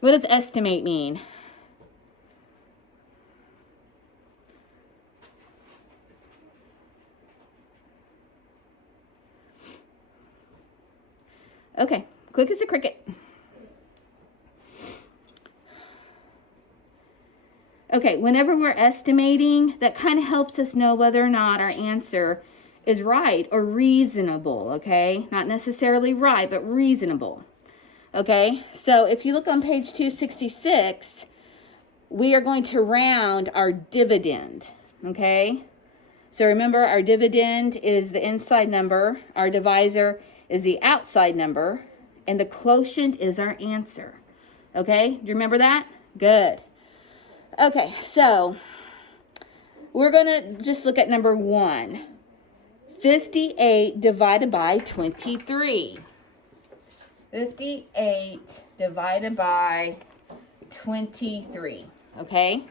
What does estimate mean? Okay, quick as a cricket. Okay, whenever we're estimating, that kind of helps us know whether or not our answer is right or reasonable, okay? Not necessarily right, but reasonable. Okay, so if you look on page 266, we are going to round our dividend, okay? So remember, our dividend is the inside number, our divisor is the outside number, and the quotient is our answer. Okay, do you remember that? Good. Okay, so we're going to just look at number 1. 58 divided by 23. 58 divided by 23, okay?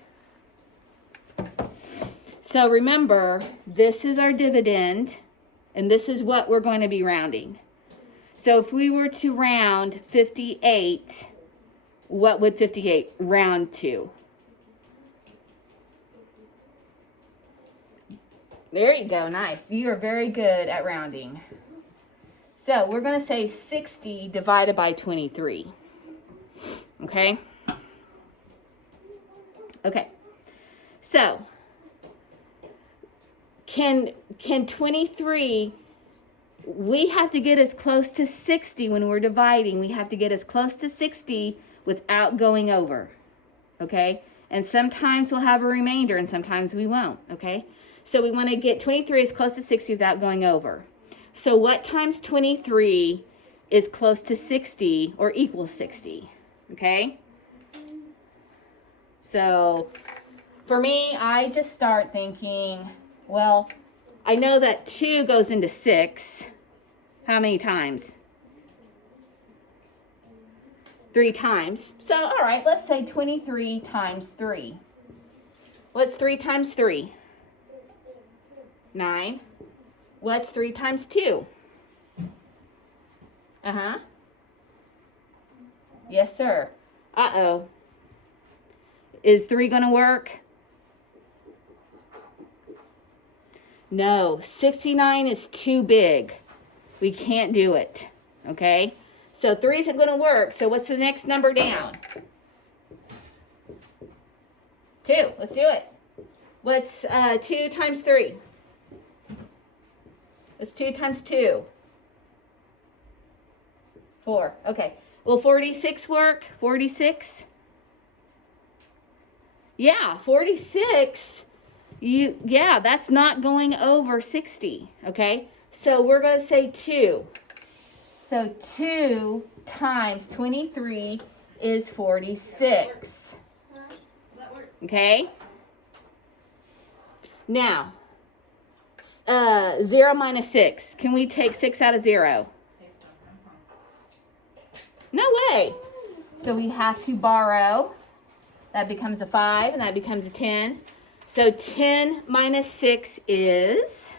So remember, this is our dividend, and this is what we're going to be rounding. So if we were to round 58, what would 58 round to? There you go, nice. You are very good at rounding. So we're going to say 60 divided by 23. Okay? Okay. So can 23, we have to get as close to 60 when we're dividing. We have to get as close to 60 without going over. Okay? And sometimes we'll have a remainder and sometimes we won't. Okay? So we want to get 23 as close to 60 without going over. So what times 23 is close to 60 or equals 60? Okay? So for me, I just start thinking, well, I know that 2 goes into 6. How many times? 3 times. So, all right, let's say 23 times 3. What's 3 times 3? 9. What's 3 times 2? Uh-huh. Yes, sir. Uh-oh. Is 3 going to work? No, 69 is too big. We can't do it, okay? So 3 isn't going to work. So what's the next number down? 2. Let's do it. What's 2 times 3? It's 2 times 2. 4. Okay. Will 46 work? 46? Yeah, 46. Yeah, that's not going over 60. Okay. So we're going to say 2. So 2 times 23 is 46. Okay. Now, 0 minus 6. Can we take 6 out of 0? No way. So we have to borrow. That becomes a 5, and that becomes a 10. So 10 minus 6 is...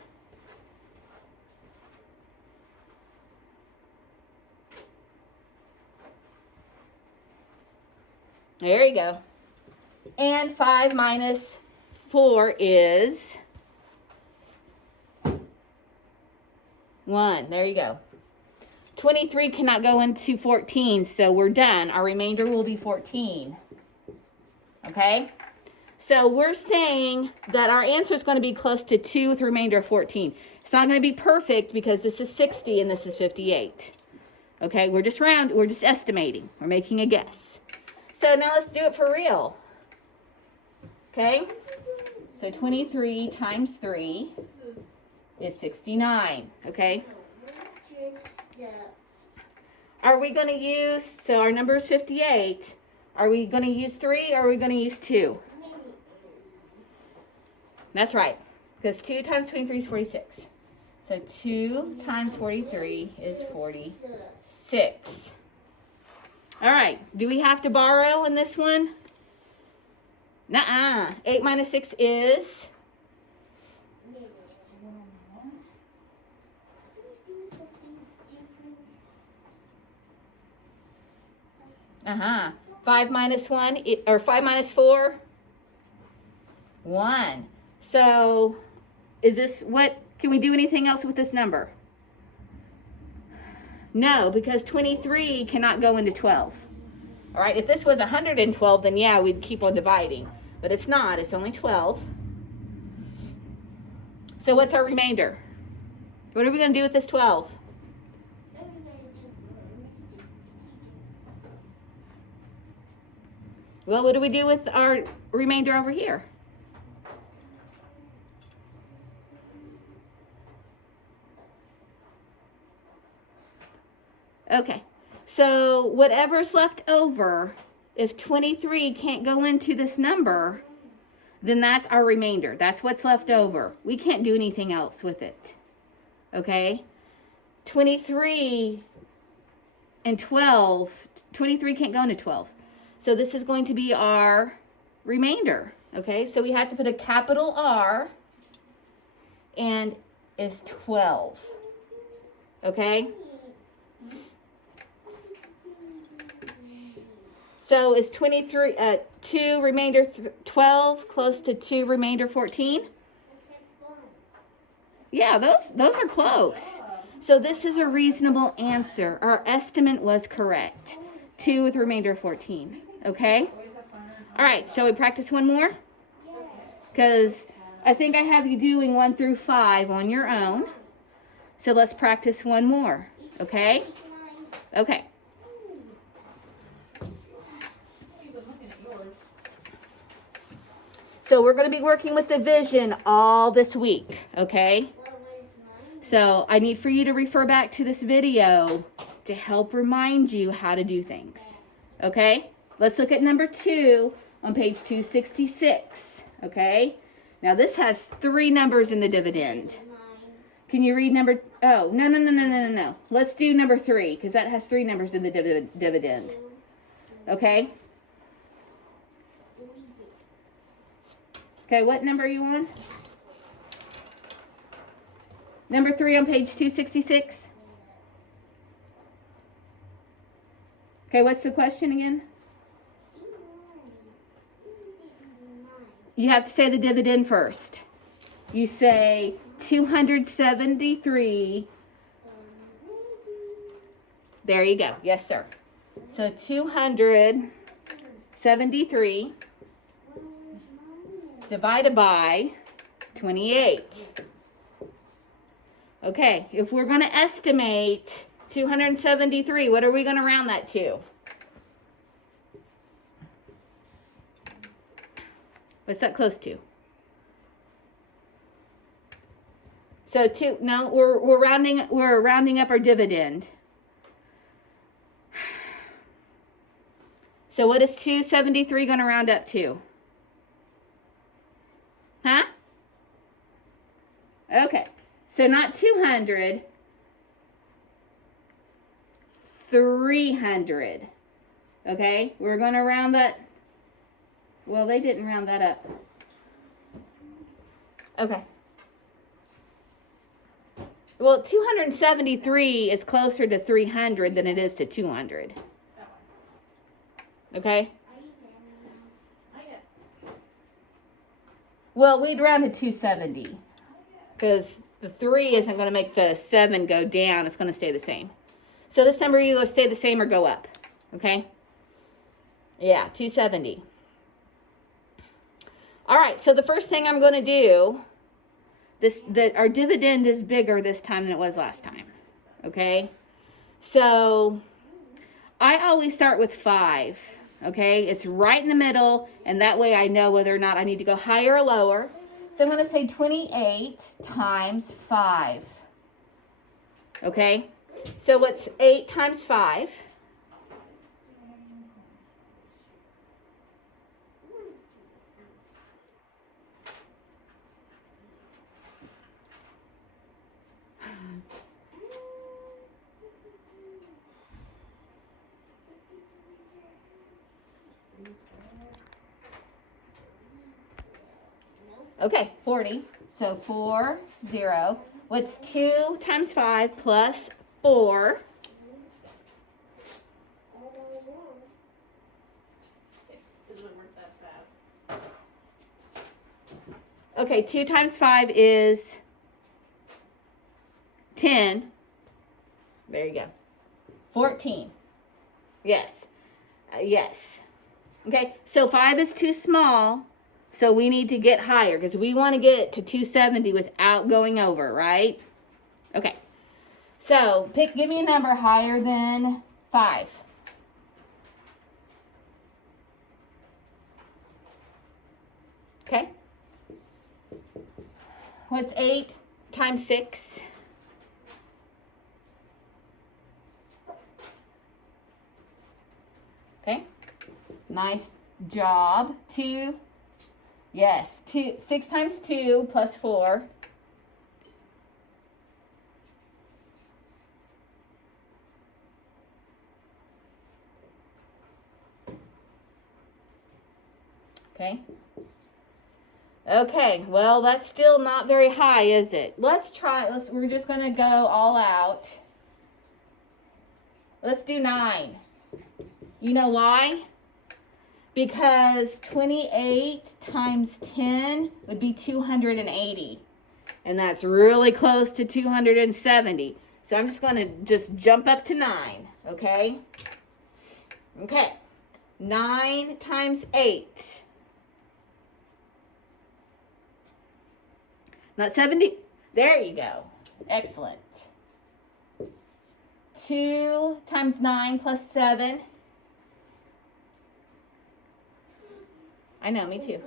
There you go. And 5 minus 4 is 1. There you go. 23 cannot go into 14, so we're done. Our remainder will be 14. Okay? So we're saying that our answer is going to be close to 2 with a remainder of 14. It's not going to be perfect because this is 60 and this is 58. Okay? We're just estimating. We're making a guess. So now let's do it for real. Okay? So 23 times 3 is 69. Okay? Are we going to use, so our number is 58. Are we going to use 3 or are we going to use 2? That's right. Because 2 times 23 is 46. So 2 times 43 is 46. All right. Do we have to borrow in this one? Nuh-uh. 8 minus 6 is? Uh-huh. 5 minus 1, or 5 minus 4? 1. So is this what, can we do anything else with this number? No, because 23 cannot go into 12. All right, if this was 112, then yeah, we'd keep on dividing. But it's not, it's only 12. So what's our remainder? What are we going to do with this 12? Well, what do we do with our remainder over here? Okay, so whatever's left over, if 23 can't go into this number, then that's our remainder. That's what's left over. We can't do anything else with it. Okay? 23 and 12, 23 can't go into 12. So this is going to be our remainder. Okay? So we have to put a capital R, and it's 12. Okay? So is 23, 2 remainder 12 close to 2 remainder 14? Yeah, those are close. So this is a reasonable answer. Our estimate was correct. 2 with remainder 14. Okay? All right, shall we practice one more? Because I think I have you doing 1 through 5 on your own. So let's practice one more. Okay? Okay. So we're going to be working with division all this week, okay? So I need for you to refer back to this video to help remind you how to do things, okay? Let's look at number 2 on page 266, okay? Now this has 3 numbers in the dividend. Can you read number, oh, no. Let's do number 3, because that has 3 numbers in the dividend, okay? Okay, what number are you on? Number 3 on page 266. Okay, what's the question again? You have to say the dividend first. You say 273. There you go. Yes, sir. So 273 divided by 28. Okay, if we're going to estimate 273, what are we going to round that to? What's that close to? So we're rounding up our dividend. So what is 273 going to round up to? Huh? Okay. So not 200, 300. Okay? We're going to round that. Well, they didn't round that up. Okay. Well, 273 is closer to 300 than it is to 200. Okay? Well, we'd round to 270 because the 3 isn't going to make the 7 go down. It's going to stay the same. So this number either stay the same or go up. Okay? Yeah, 270. All right, so the first thing I'm going to do, our dividend is bigger this time than it was last time. Okay? So I always start with 5. Okay? It's right in the middle, and that way I know whether or not I need to go higher or lower. So I'm going to say 28 times 5. Okay? So what's 8 times 5? Okay, 40. So 4, 0. What's 2 times 5 plus 4? Okay, 2 times 5 is 10. There you go. 14. Yes. Yes. Okay, so 5 is too small, so we need to get higher because we want to get to 270 without going over, right? Okay, so give me a number higher than 5. Okay. What's 8 times 6? Okay. Nice job. 2. Yes. 6 times 2 plus 4. Okay. Okay, well, that's still not very high, is it? Let's try, we're just going to go all out. Let's do 9. You know why? Because 28 times 10 would be 280. And that's really close to 270. So I'm just going to just jump up to 9, okay? Okay, 9 times 8. Not 70. There you go. Excellent. 2 times 9 plus 7. I know, me too.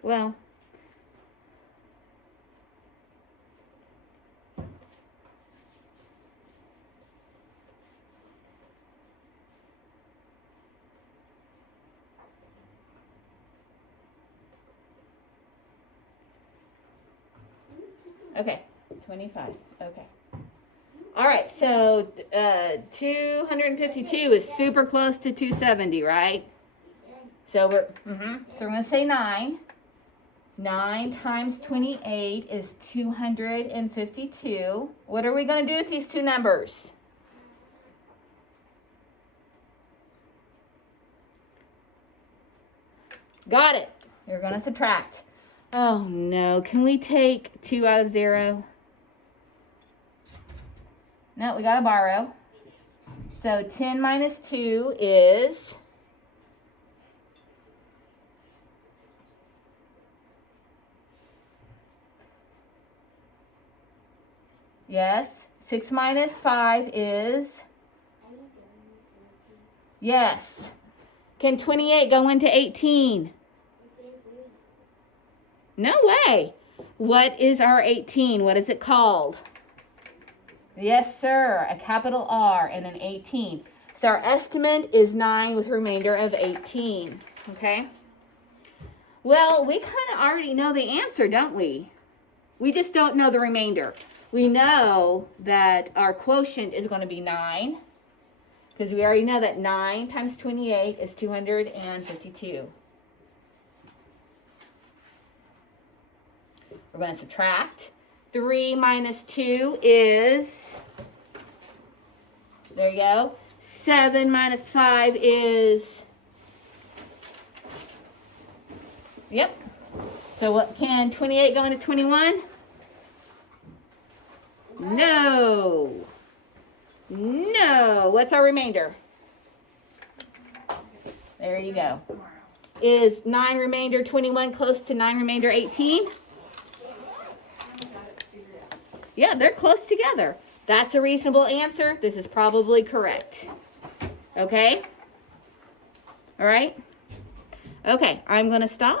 Well, okay, 25. Okay. All right, so 252 is super close to 270, right? So we're going to say 9. 9 times 28 is 252. What are we going to do with these two numbers? Got it. You're going to subtract. Oh, no. Can we take 2 out of 0? No, we got to borrow. So 10 minus 2 is... Yes. 6 minus 5 is... Yes. Can 28 go into 18? No way. What is our 18? What is it called? Yes, sir. A capital R and an 18. So our estimate is 9 with a remainder of 18. Okay? Well, we kind of already know the answer, don't we? We just don't know the remainder. We know that our quotient is going to be 9 because we already know that 9 times 28 is 252. We're going to subtract. 3 minus 2 is, there you go. 7 minus 5 is, yep. So what, can 28 go into 21? No. No. What's our remainder? There you go. Is 9 remainder 21 close to 9 remainder 18? Yeah, they're close together. That's a reasonable answer. This is probably correct. Okay? All right? Okay, I'm going to stop.